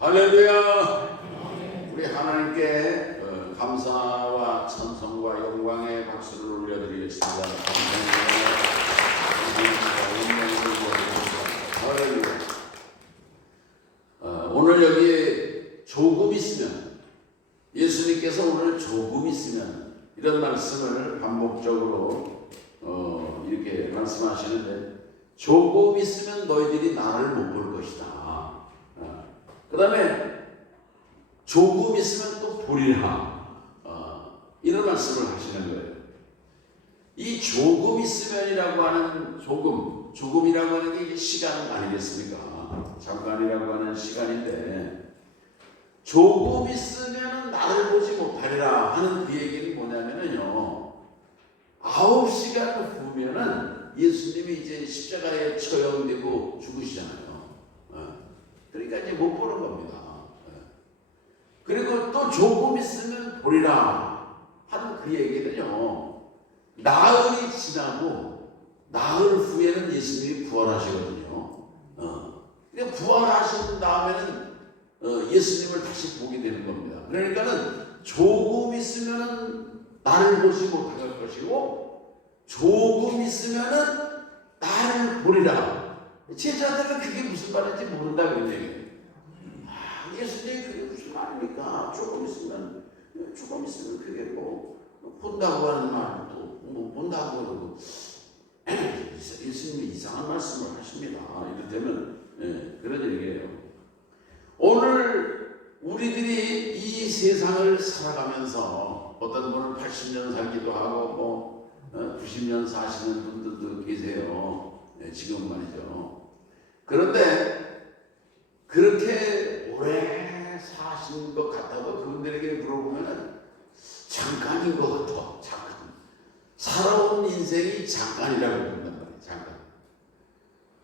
할렐루야. 우리 하나님께 감사와 찬송과 영광의 박수를 올려드리겠습니다. 할렐루야. 오늘 여기 조금 있으면, 예수님께서 오늘 조금 있으면 이런 말씀을 반복적으로 이렇게 말씀하시는데, 조금 있으면 너희들이 나를 못 볼 것이다. 그 다음에 조금 있으면 또 보리라. 이런 말씀을 하시는 거예요. 이 조금 있으면이라고 하는 조금이라고 하는 게 시간 아니겠습니까? 잠깐이라고 하는 시간인데, 조금 있으면 나를 보지 못하리라 하는 그 얘기는 뭐냐면요, 9시간 후면은 예수님이 이제 십자가에 처형되고 죽으시잖아요. 그러니까 이제 못 보는 겁니다. 그리고 또 조금 있으면 보리라 하는 그 얘기는요, 나흘이 지나고 나흘 후에는 예수님이 부활하시거든요. 그러니까 부활하신 다음에는 예수님을 다시 보게 되는 겁니다. 그러니까는 조금 있으면은 나를 보지 못할 것이고, 조금 있으면은 나를 보리라. 제자들은 그게 무슨 말인지 모른다 그러네요. 예수님이 그게 무슨 말입니까? 조금 있으면 그게 뭐 본다고 하는 말도 뭐 본다고 그러고, 예수님이 이상한 말씀을 하십니다. 이를테면 그런 얘기예요. 오늘 우리들이 이 세상을 살아가면서 어떤 분은 80년 살기도 하고 90년 사시는 분들도 계세요. 지금 말이죠. 그런데 그렇게 오래 사신 것 같아도 그분들에게 물어보면 잠깐인 것 같아. 잠깐. 살아온 인생이 잠깐이라고 그런단 말이에요. 잠깐.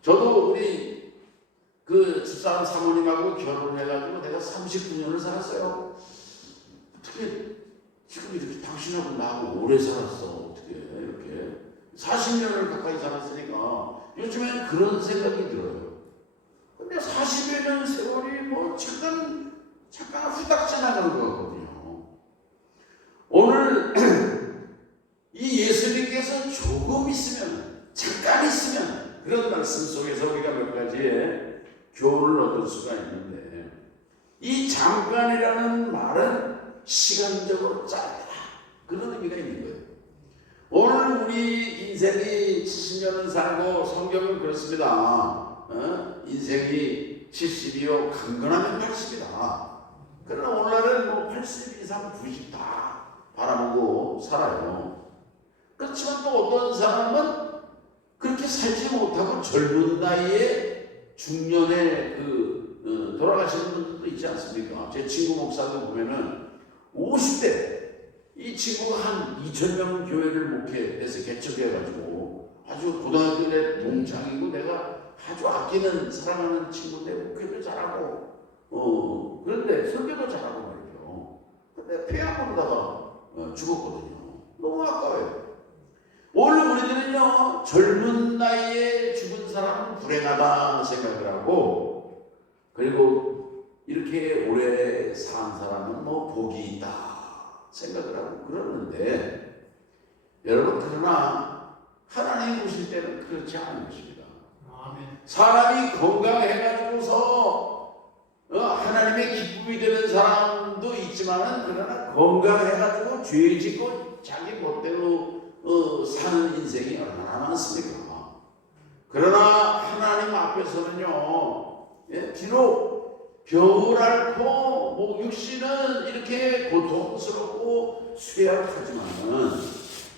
저도 우리 그 집사람 사모님하고 결혼해가지고 내가 39년을 살았어요. 어떻게 지금 이렇게 당신하고 나하고 오래 살았어? 어떻게 이렇게 40년을 가까이 살았으니까 요즘엔 그런 생각이 들어요. 근데 40여 년 세월이 뭐 잠깐 후딱 지나가는 것 같거든요. 오늘 이 예수님께서 조금 있으면, 잠깐 있으면, 그런 말씀 속에서 우리가 몇 가지의 교훈을 얻을 수가 있는데, 이 잠깐이라는 말은 시간적으로 짧다, 그런 의미가 있는 거예요. 오늘 우리 인생이 70년을 살고, 성경은 그렇습니다. 인생이 70이요 강건하면 80이다. 그러나 오늘날은 뭐 80 이상 90 다 바라보고 살아요. 그렇지만 또 어떤 사람은 그렇게 살지 못하고 젊은 나이에 중년에 돌아가시는 분들도 있지 않습니까? 제 친구 목사도 보면은 50대, 이 친구가 한 2,000명 교회를 목회해서 개척해가지고 아주 고등학교 때 동창이고 내가 아주 아끼는 사랑하는 친구인데 목회도 잘하고 그런데 설교도 잘하고 말이죠. 근데 폐암으로다가 죽었거든요. 너무 아까워요. 오늘 우리들은요, 젊은 나이에 죽은 사람은 불행하다 생각을 하고, 그리고 이렇게 오래 산 사람은 뭐 복이 있다 생각을 하고 그러는데, 여러분, 그러나 하나님 보실 때는 그렇지 않은 것입니다. 사람이 건강해가지고서 하나님의 기쁨이 되는 사람도 있지만은, 그러나 건강해가지고 죄 짓고 자기 멋대로 사는 인생이 얼마나 많습니까? 그러나 하나님 앞에서는요, 비록 병을 앓고 뭐 육신은 이렇게 고통스럽고 쇠약하지만은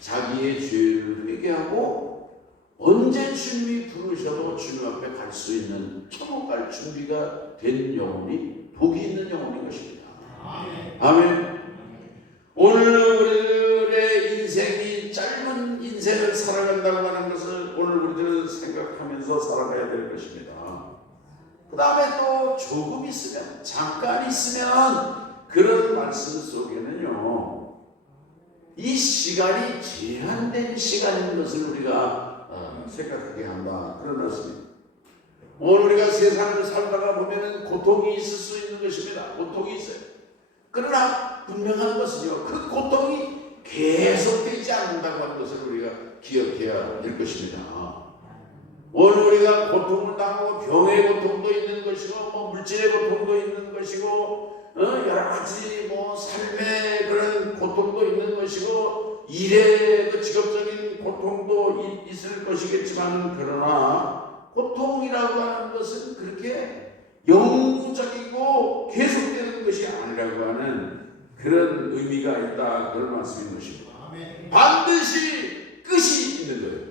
자기의 죄를 회개하고 언제 주님이 부르셔도 주님 앞에 갈 수 있는 천국 갈 준비가 된 영혼이 복이 있는 영혼인 것입니다. 아멘. 오늘 우리들의 인생이 짧은 인생을 살아간다고 하는 것을 오늘 우리들은 생각하면서 살아가야 될 것입니다. 그 다음에 또 조금 있으면, 잠깐 있으면, 그런 말씀 속에는요, 이 시간이 제한된 시간인 것을 우리가 생각하게 한다, 그런 말씀입니다. 오늘 우리가 세상을 살다가 보면은 고통이 있을 수 있는 있는 것입니다. 고통이 있어요. 그러나 분명한 것은요, 그 고통이 계속되지 않는다고 하는 것을 우리가 기억해야 될 것입니다. 오늘 우리가 고통을 당하고 병의 고통도 있는 것이고 뭐 물질의 고통도 있는 것이고 여러 가지 뭐 삶의 그런 고통도 있는 것이고 일의 그 직업적인 고통도 있을 것이겠지만, 그러나 고통이라고 하는 것은 그렇게 영구적이고 계속되는 것이 아니라고 하는 그런 의미가 있다, 그런 말씀인 것입니다. 반드시 끝이 있는 거예요.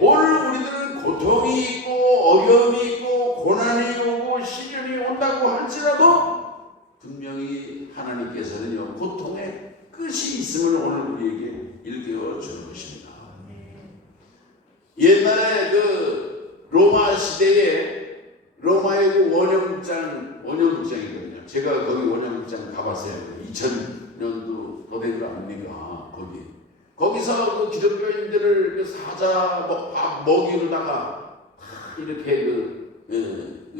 오늘 우리들은 고통이 있고 어려움이 있고 고난이 오고 시련이 온다고 할지라도 분명히 하나님께서는요, 고통의 끝이 있음을 오늘 우리에게 일깨워 주는 것입니다. 옛날에 그 로마 시대에 로마의 그 원형극장이거든요. 제가 거기 원형극장 가봤어요. 2000년도 더 된 거 아닙니까? 거기서 그 기독교인들을 그 사자 먹이로다가 이렇게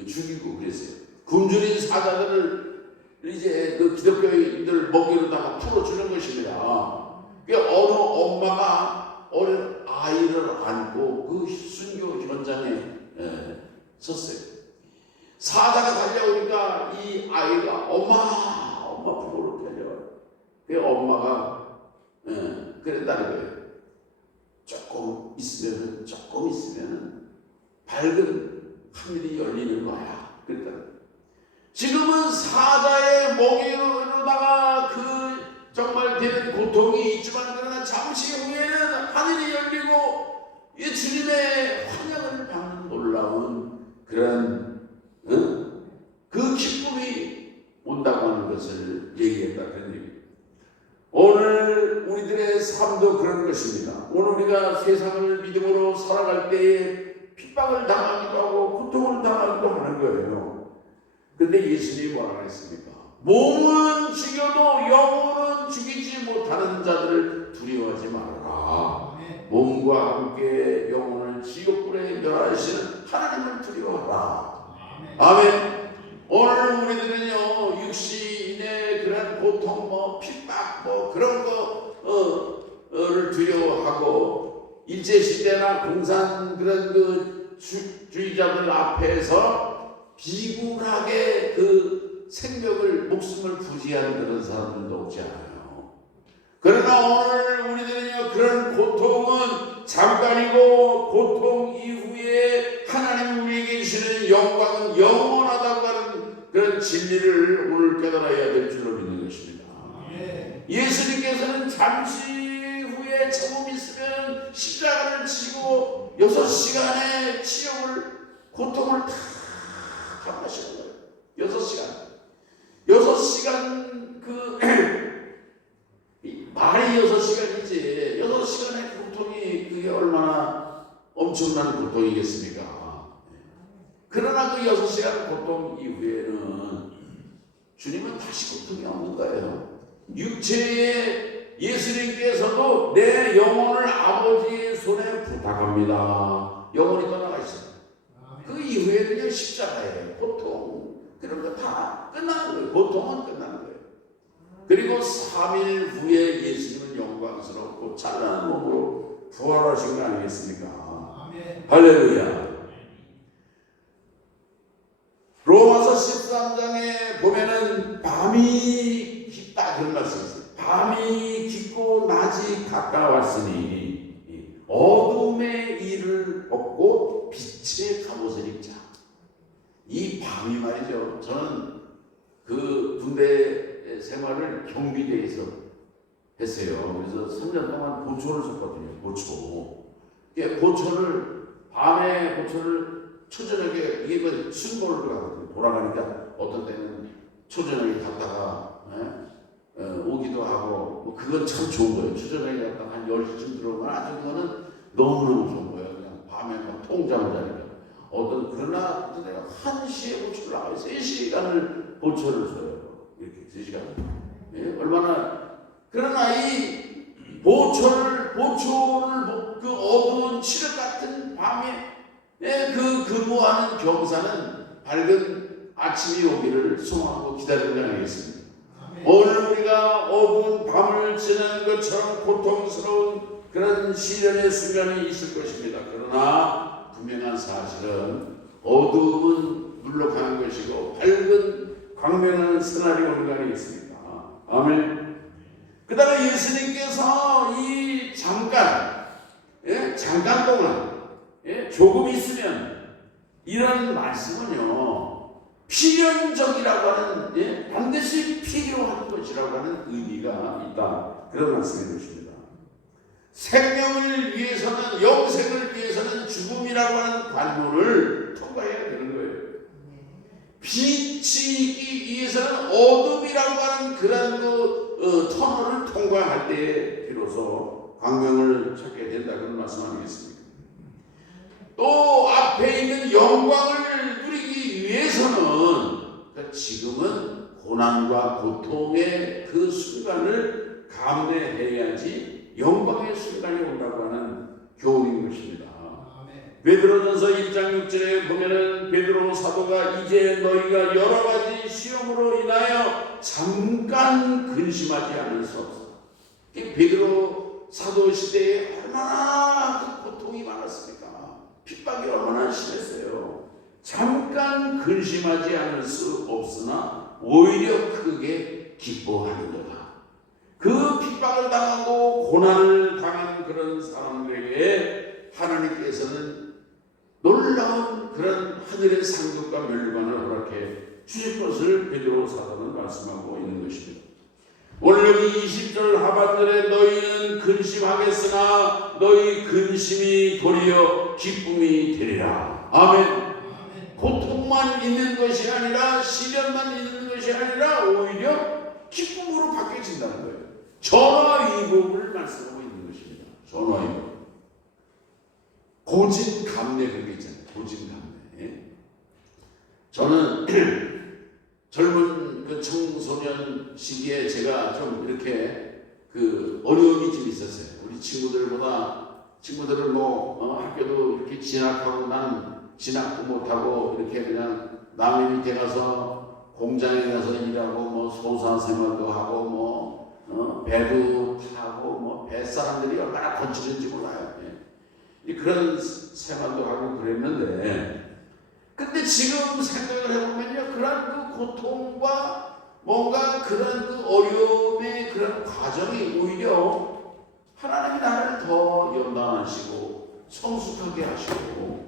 죽이고 그랬어요. 굶주린 사자들을 이제 그 기독교인들 먹이로다가 풀어주는 것입니다. 어느 엄마가 어린 아이를 안고 그 순교 현장에 섰어요. 사자가 달려오니까 이 아이가 엄마 부르러 달려와요. 그 엄마가 그랬다는 거예요. 조금 있으면은 밝은 하늘이 열리는 거야. 그랬다는 거예요. 지금은 사자의 먹이로다가 그 정말 되는 고통이 있지만, 그러나 잠시 후에는 하늘이 열리고 이 주님의 환영을 받는 놀라운 그런 그 기쁨이 온다고 하는 것을 얘기했다, 그런 얘기입니다. 오늘 우리들의 삶도 그런 것입니다. 오늘 우리가 세상을 믿음으로 살아갈 때에 핍박을 당하기도 하고 고통을 당하기도 하는 거예요. 근데 예수님이 뭐라고 했습니까? 몸은 죽여도 영혼은 죽이지 못하는 자들을 두려워하지 말아라. 몸과 함께 영혼을 지옥불에 멸하시는 하나님을 두려워하라. 아멘. 오늘 우리들은요, 육신의 그런 고통, 핍박, 그런 거를 두려워하고, 일제시대나 공산 그런 그 주의자들 앞에서 비굴하게 그 생명을, 목숨을 부지하는 그런 사람들도 없지 않아요. 그러나 오늘 우리들은요, 그런 고통은 잠깐이고, 고통 이후에 하나님 우리에게 주시는 영광은 영원하다고 하는 그런 진리를 오늘 깨달아야 될 줄로 믿는 것입니다. 예수님께서는 잠시 후에 조금 있으면 십자가를 지고 6시간의 치욕을, 고통을 다 감당하시는 거예요. 6시간 그 말이 6시간이지 6시간의 고통이 그게 얼마나 엄청난 고통이겠습니까? 그러나 그 6시간 고통 이후에는 주님은 다시 고통이 없는 거예요. 육체의 예수님께서도 내 영혼을 아버지의 손에 부탁합니다. 영혼이 떠나가 있어요. 그 이후에는요, 십자가예요. 고통, 그런 거 다 끝나는 거예요. 고통은 끝나는 거예요. 그리고 3일 후에 예수님은 영광스럽고 찬란한 몸으로 부활하신 거 아니겠습니까? 아멘. 할렐루야. 로마서 13장에 보면은 밤이 깊다, 그런 말씀이 있어요. 밤이 깊고 낮이 가까웠으니 어둠의 일을 벗고 빛의 갑옷을 입자. 이 밤이 말이죠. 저는 그 군대 생활을 경비대에서 했어요. 그래서 3년 동안 보초를 썼거든요. 보초를 밤에 보초를 초저녁에, 이게 그 순보를 가거든요. 돌아가니까 어떤 때는 초저녁에 갔다가 오기도 하고, 그건 참 좋은 거예요. 초저녁에 갔다가 한 10시쯤 들어오면 아주 그거는 너무너무 좋은 거예요. 그냥 밤에 막 통잠을 자니까. 그러나 1시에 보초를 나와요. 3시간을 보초를 써요. 이렇게 3시간. 얼마나, 그러나 이 보초를 그 어두운 칠흑 같은 밤에 그 근무하는 병사는 밝은 아침이 오기를 소망하고 기다리는 게 아니겠습니까? 오늘 우리가 어두운 밤을 지나는 것처럼 고통스러운 그런 시련의 순간이 있을 것입니다. 그러나 분명한 사실은 어두움은 물러가는 것이고 밝은 광명한 스날이 오는 거 아니겠습니까? 아멘. 그 다음에 예수님께서 이 잠깐 동안 조금 있으면 이런 말씀은요 필연적이라고 하는 반드시 필요한 것이라고 하는 의미가 있다, 그런 말씀인 것입니다. 생명을 위해서는, 영생을 위해서는 죽음이라고 하는 관문을 통과해야 되는 거예요. 빛이 있기 위해서는 어둠이라고 하는 그런 터널을 통과할 때에 비로소 광명을 찾게 된다, 그런 말씀 아니겠습니까? 또 앞에 있는 영광을 누리기 위해서는 지금은 고난과 고통의 그 순간을 감내해야지 영광의 순간이 온다고 하는 교훈인 것입니다. 베드로전서 1장 6절에 보면은 베드로 사도가 이제 너희가 여러 가지 시험으로 인하여 잠깐 근심하지 않을 수 없어. 베드로 사도 시대에 얼마나 그 고통이 많았습니까? 핍박이 얼마나 심했어요. 잠깐 근심하지 않을 수 없으나 오히려 크게 기뻐하는도다. 그 핍박을 당하고 고난을 당한 그런 사람들에게 하나님께서는 놀라운 그런 하늘의 상급과 멸관을 허락해 주실 것을 베드로 사도는 말씀하고 있는 것입니다. 오늘 여기 20절 하반절에 너희는 근심하겠으나 너희 근심이 도리어 기쁨이 되리라. 아멘. 고통만 있는 것이 아니라, 시련만 있는 것이 아니라 오히려 기쁨으로 바뀌어진다는 거예요. 전화위복을 말씀하고 있는 것입니다. 전화위복. 고진감래, 그런 게 있잖아요. 고진감래. 저는 젊은 그 청소년 시기에 제가 좀 이렇게 그 어려움이 좀 있었어요. 우리 친구들은 학교도 이렇게 진학하고, 나는 진학도 못하고 이렇게 그냥 남의 밑에 가서 공장에 가서 일하고 소사 생활도 하고 배도 타고 뱃사람들이 얼마나 거칠은지 몰라요. 그런 생활도 하고 그랬는데, 근데 지금 생각을 해보면요, 그런 그 고통과 뭔가 그런 그 어려움의 그런 과정이 오히려 하나님이 나를 더 연단하시고 성숙하게 하시고,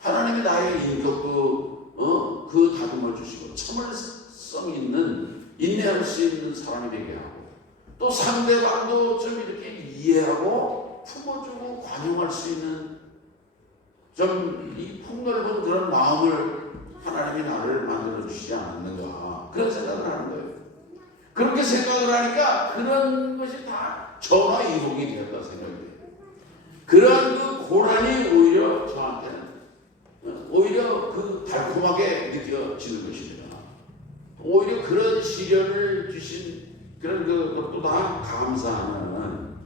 하나님이 나의 인격도 그 다듬어 주시고 참을성 있는, 인내할 수 있는 사람이 되게 하고, 또 상대방도 좀 이렇게 이해하고 품어주고 관용할 수 있는 좀 이 폭넓은 그런 마음을 하나님이 나를 만들어 주시지 않았는가, 그런 생각을 하는 거예요. 그렇게 생각을 하니까 그런 것이 다 전화위복이 되었다 생각이 돼요. 그런 그 고난이 오히려 저한테는 오히려 그 달콤하게 느껴지는 것입니다. 오히려 그런 시련을 주신 그런 것도 다 감사하는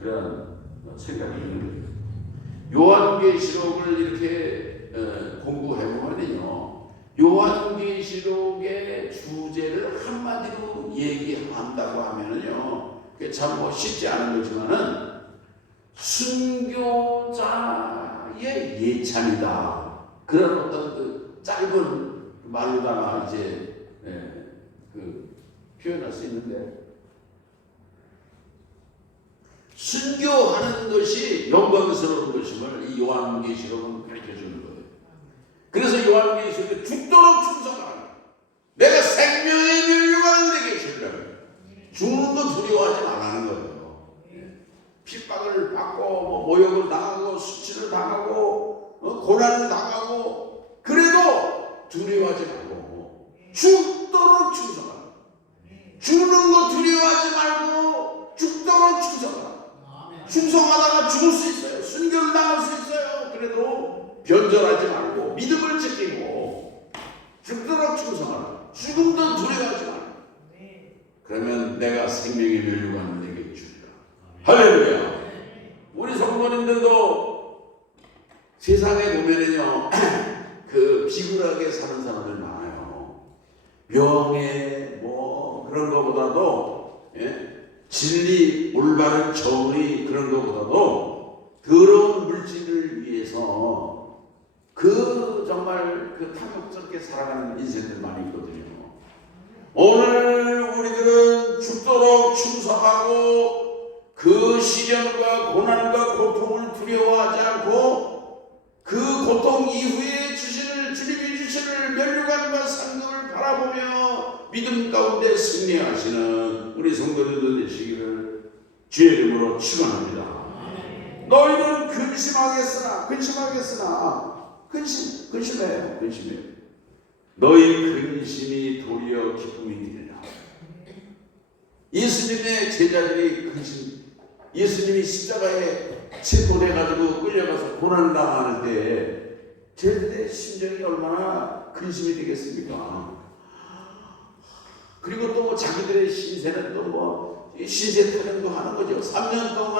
그런 생각이 있는 거예요. 요한계시록을 이렇게 공부해보면요, 요한계시록의 주제를 한마디로 얘기한다고 하면은요, 그게 참 쉽지 않은 거지만은 순교자의 예찬이다, 그런 어떤 그 짧은 말로다가 이제 표현할 수 있는데, 순교하는 것이 영광스러운 것임을 이 요한계시록은 가르쳐주는 거예요. 그래서 요한계시록에 죽도록 충성하라. 내가 생명의 멸류관을 내게 주리라. 죽는 거 두려워하지 말라는 거예요. 핍박을 받고 모욕을 당하고 수치를 당하고 고난을 당하고, 그래도 두려워하지 말고 죽도록 충성하라. 죽는 거 두려워하지 말고 죽도록 충성하라. 충성하다가 죽을 수 있어요. 순교를 당할 수 있어요. 그래도 변절하지 말고 믿음을 지키고 죽도록 충성하라. 죽음도 두려워하지 말고. 그러면 내가 생명의 멸류관을 내게 주리라. 할렐루야. 우리 성도님들도 세상에 보면은요, 비굴하게 사는 사람들 많아요. 명예 뭐 그런 거보다도 진리 올바른 정의 그런 거보다도 더러운 물질을 위해서 정말 탐욕스럽게 살아가는 인생들 많이 있거든요. 오늘 우리들은 죽도록 충성하고 그 시련과 고난과 고통을 두려워하지 않고 그 고통 이후에 주님이 주시는 면류관과 상급을 바라보며 믿음 가운데 승리하시는 우리 성도들 되시기를 주의 이름으로 축원합니다. 너희는 근심해요. 너희 근심이 도리어 기쁨이 되리라. 예수님의 제자들이 예수님이 십자가에 체포돼가지고 끌려가서 고난을 당할 때 제자들의 심정이 얼마나 근심이 되겠습니까? 그리고 또 자기들의 신세는 또 신세 타령도 하는 거죠. 3년 동안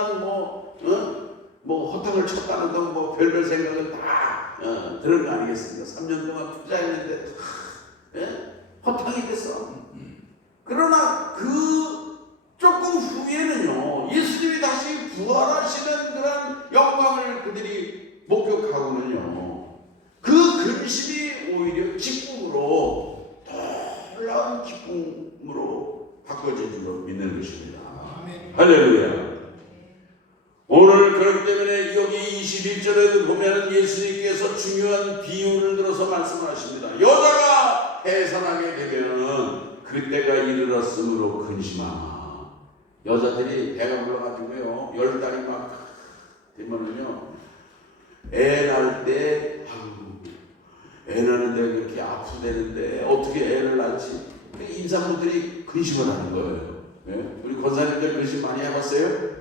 허탕을 쳤다는 등 별별 생각은 다 들은 거 아니겠습니까? 3년 동안 투자했는데 허탕이 됐어. 그러나 조금 후에는요, 예수님이 다시 부활하시는 그런 영광을 그들이 목격하고는요, 그 근심이 오히려 기쁨으로, 놀라운 기쁨으로 바꿔진 줄로 믿는 것입니다. 할렐루야. 오늘 그렇기 때문에 여기 21절에도 보면 예수님께서 중요한 비유를 들어서 말씀하십니다. 여자가 해산하게 되면 그때가 이르렀으므로 근심하나. 여자들이 배가 불러가지고요, 10달이 막 되면은요, 애 낳을 때 애 낳는데 그렇게 아프대는데 어떻게 애를 낳지? 임산부들이 근심을 하는 거예요. 우리 권사님들 근심 많이 해봤어요?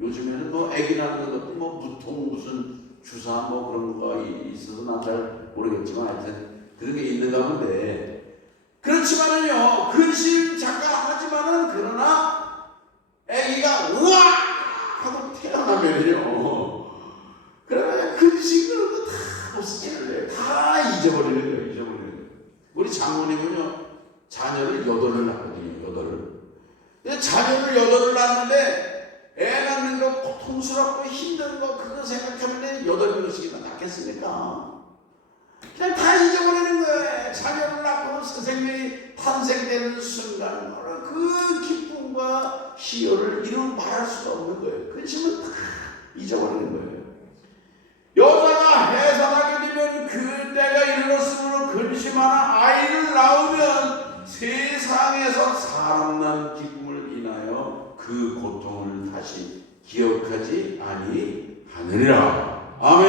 요즘에는 아기 낳는 것도 무통 무슨 주사 그런 거 있어서 난 잘 모르겠지만 하여튼 그런 게 있는가 본데, 그렇지만은요, 근심 잠깐 하지만은 그러나 아기가 우와 하고 태어나면요, 그러면 근심 그런 거 다 없어지는 거예요. 다 잊어버리는 거예요. 우리 장모님은요, 자녀를 8을 낳거든요. 8을. 자녀를 8을 낳는데 애 낳는 거 고통스럽고 힘든 거 그거 생각하면 8명씩이나 낳겠습니까? 그냥 다 잊어버리는 거예요. 자녀를 낳고 선생님이 탄생되는 순간 그 기쁨과 희열을 이루 말할 수가 없는 거예요. 근심은 다 잊어버리는 거예요. 여자가 해산하게 되면 그때가 이르렀으므로 근심하나 아이를 낳으면 세상에서 사람 난 기쁨을 인하여 그 고통을 다시 기억하지 아니하느니라. 아멘.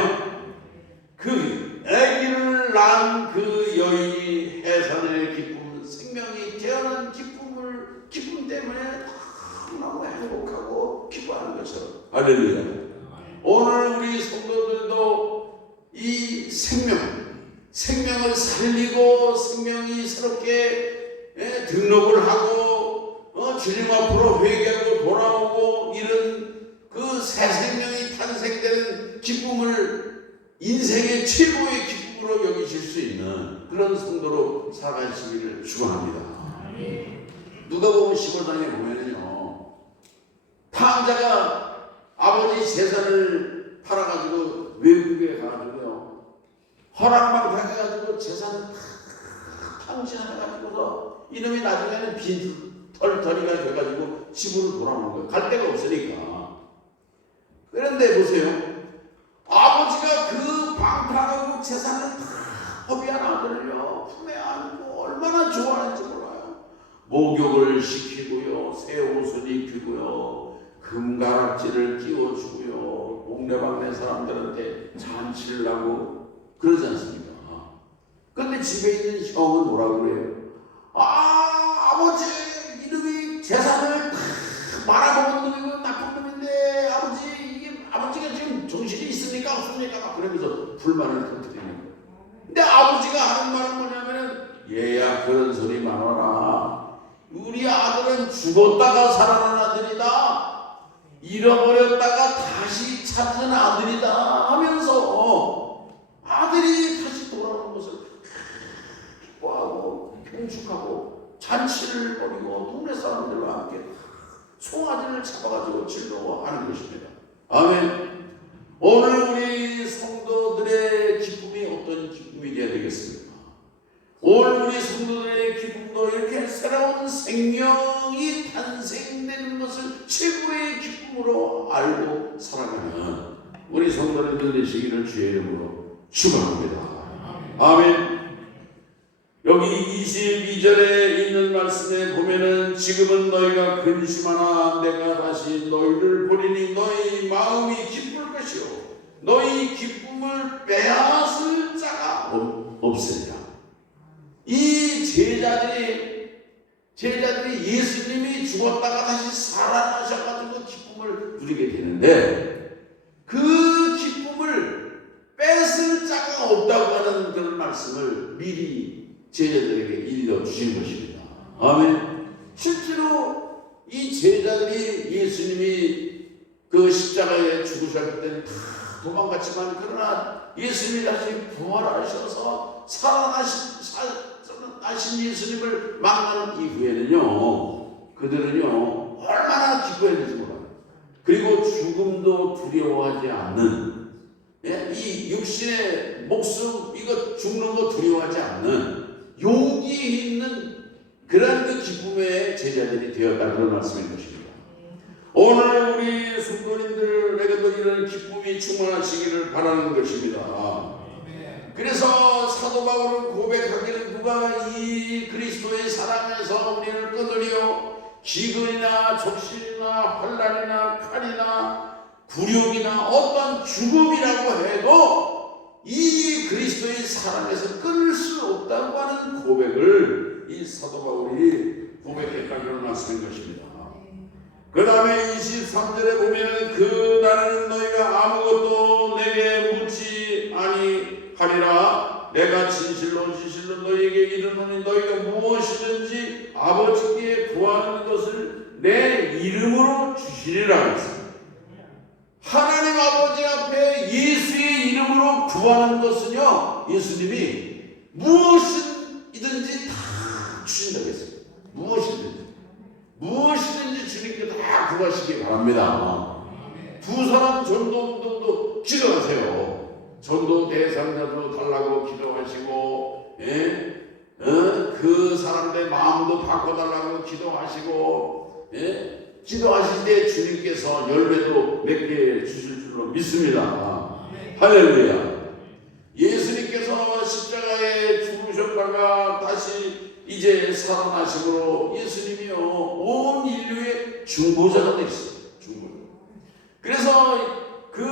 그 아기를 낳은 그 여인이 해산의 기쁨, 생명이 태어난 기쁨 때문에 너무 행복하고 기뻐하는 것처럼. 할렐루야. 오늘 우리 성도들도 이 생명을 살리고 생명이 새롭게 등록을 하고 주님 앞으로 회개하고 돌아오고 이런 그 새 생명이 탄생되는 기쁨을 인생의 최고의 기쁨으로 여기실 수 있는 그런 성도로 살아가시기를 축원합니다. 누가복음 15장에 보면은요, 탕자가 아버지 재산을 팔아가지고 외국에 가가지고요, 허락만 해가지고 재산을 다 탕진해가지고서 이놈이 나중에는 빈털터리가 돼가지고 집으로 돌아오는 거예요. 갈 데가 없으니까. 그런데 보세요, 아버지가 그 방탕하고 재산을 다 허비한 아들을요 품에 안고 얼마나 좋아하는지 몰라요. 목욕을 시키고요, 새 옷을 입히고요, 금가락지를 끼워주고요, 동네방네 사람들한테 잔치를 하고 그러지 않습니까? 그런데 집에 있는 형은 뭐라고 그래요? 아버지 이놈이 재산을 다 말아먹은 놈이고 나쁜 놈인데 아버지가 지금 정신이 있습니까 없습니까? 막 그러면서 불만을 터뜨리는 거예요. 근데 아버지가 하는 말은 뭐냐면은, 얘야 그런 소리 말아라. 우리 아들은 죽었다가 살아난 아들이다. 잃어버렸다가 다시 찾은 아들이다 하면서 아들이 다시 돌아오는 것을 하고 잔치를 벌이고 동네 사람들과 함께 송아지를 잡아가지고 즐거워하는 것입니다. 아멘. 오늘 우리 성도들의 기쁨이 어떤 기쁨이 되어야 되겠습니까? 오늘 우리 성도들의 기쁨도 이렇게 새로운 생명이 탄생되는 것을 최고의 기쁨으로 알고 살아가는 우리 성도들 되시기를 주의 이름으로 축원합니다. 아멘. 여기 22절에 있는 말씀에 보면은 지금은 너희가 근심하나 내가 다시 너희를 보리니 너희 마음이 기쁠 것이요 너희 기쁨을 빼앗을 자가 없으리라. 이 제자들이 예수님이 죽었다가 다시 살아나셔가지고 기쁨을 누리게 되는데 그 기쁨을 뺏을 자가 없다고 하는 그런 말씀을 미리 제자들에게 일러주신 것입니다. 아멘. 실제로 이 제자들이 예수님이 그 십자가에 죽으셨을 때는 다 도망갔지만 그러나 예수님이 다시 부활하셔서 살아나신 예수님을 만난 이후에는요 그들은요 얼마나 기뻐했는지 몰라요. 그리고 죽음도 두려워하지 않는 이 육신의 목숨 이거 죽는 거 두려워하지 않는 용기 있는 그런 그 기쁨의 제자들이 되었다 그런 말씀인 것입니다. 오늘 우리 성도님들에게도 이런 기쁨이 충만하시기를 바라는 것입니다. 그래서 사도 바울은 고백하기를 누가 이 그리스도의 사랑에서 우리를 끊으려 기근이나 적신이나 환난이나 칼이나 굴욕이나 어떤 죽음이라고 해도 이 그리스도의 사랑에서 끊을 수 없다고 하는 고백을 이 사도 바울이 고백했다 그런 말씀인 것입니다. 그 다음에 23절에 보면 그 날에는 너희가 아무것도 내게 묻지 아니하리라. 내가 진실로 너희에게 이르노니 너희가 무엇이든지 아버지께 구하는 것을 내 이름으로 주시리라 했습니다. 하나님 아버지 앞에 예수의 이름으로 구하는 것은요 예수님이 무엇이든지 다 주신다고 했습니다. 무엇이든지 주님께 다 구하시기 바랍니다. 두 사람 전도도 기도하세요. 전도 대상자도 달라고 기도하시고 그 사람들의 마음도 바꿔달라고 기도하시고 기도하실 때 주님께서 열매도 맺게 주실 줄로 믿습니다. 할렐루야. 예수님께서 십자가에 죽으셨다가 다시 이제 살아나심으로 예수님이요 온 인류의 중보자가 되셨어요. 그래서 그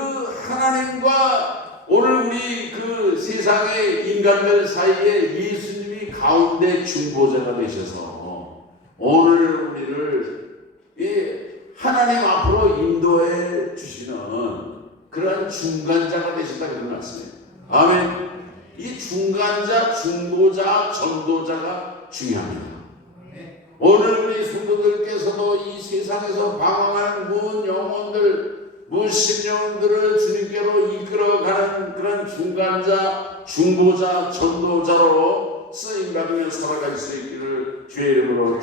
하나님과 오늘 우리 그 세상의 인간들 사이에 예수님이 가운데 중보자가 되셔서 오늘 우리를 하나님 앞으로 인도해 주시는 그러한 중간자가 되신다 그런 말씀이에요. 아멘. 이 중간자, 중보자, 전도자가 중요합니다. 오늘 우리 성도들께서도 이 세상에서 방황하는 문 영혼들, 문 심령들을 주님께로 이끌어가는 그런 중간자, 중보자, 전도자로 쓰임받으며 살아갈 수 있기를 주의 이름으로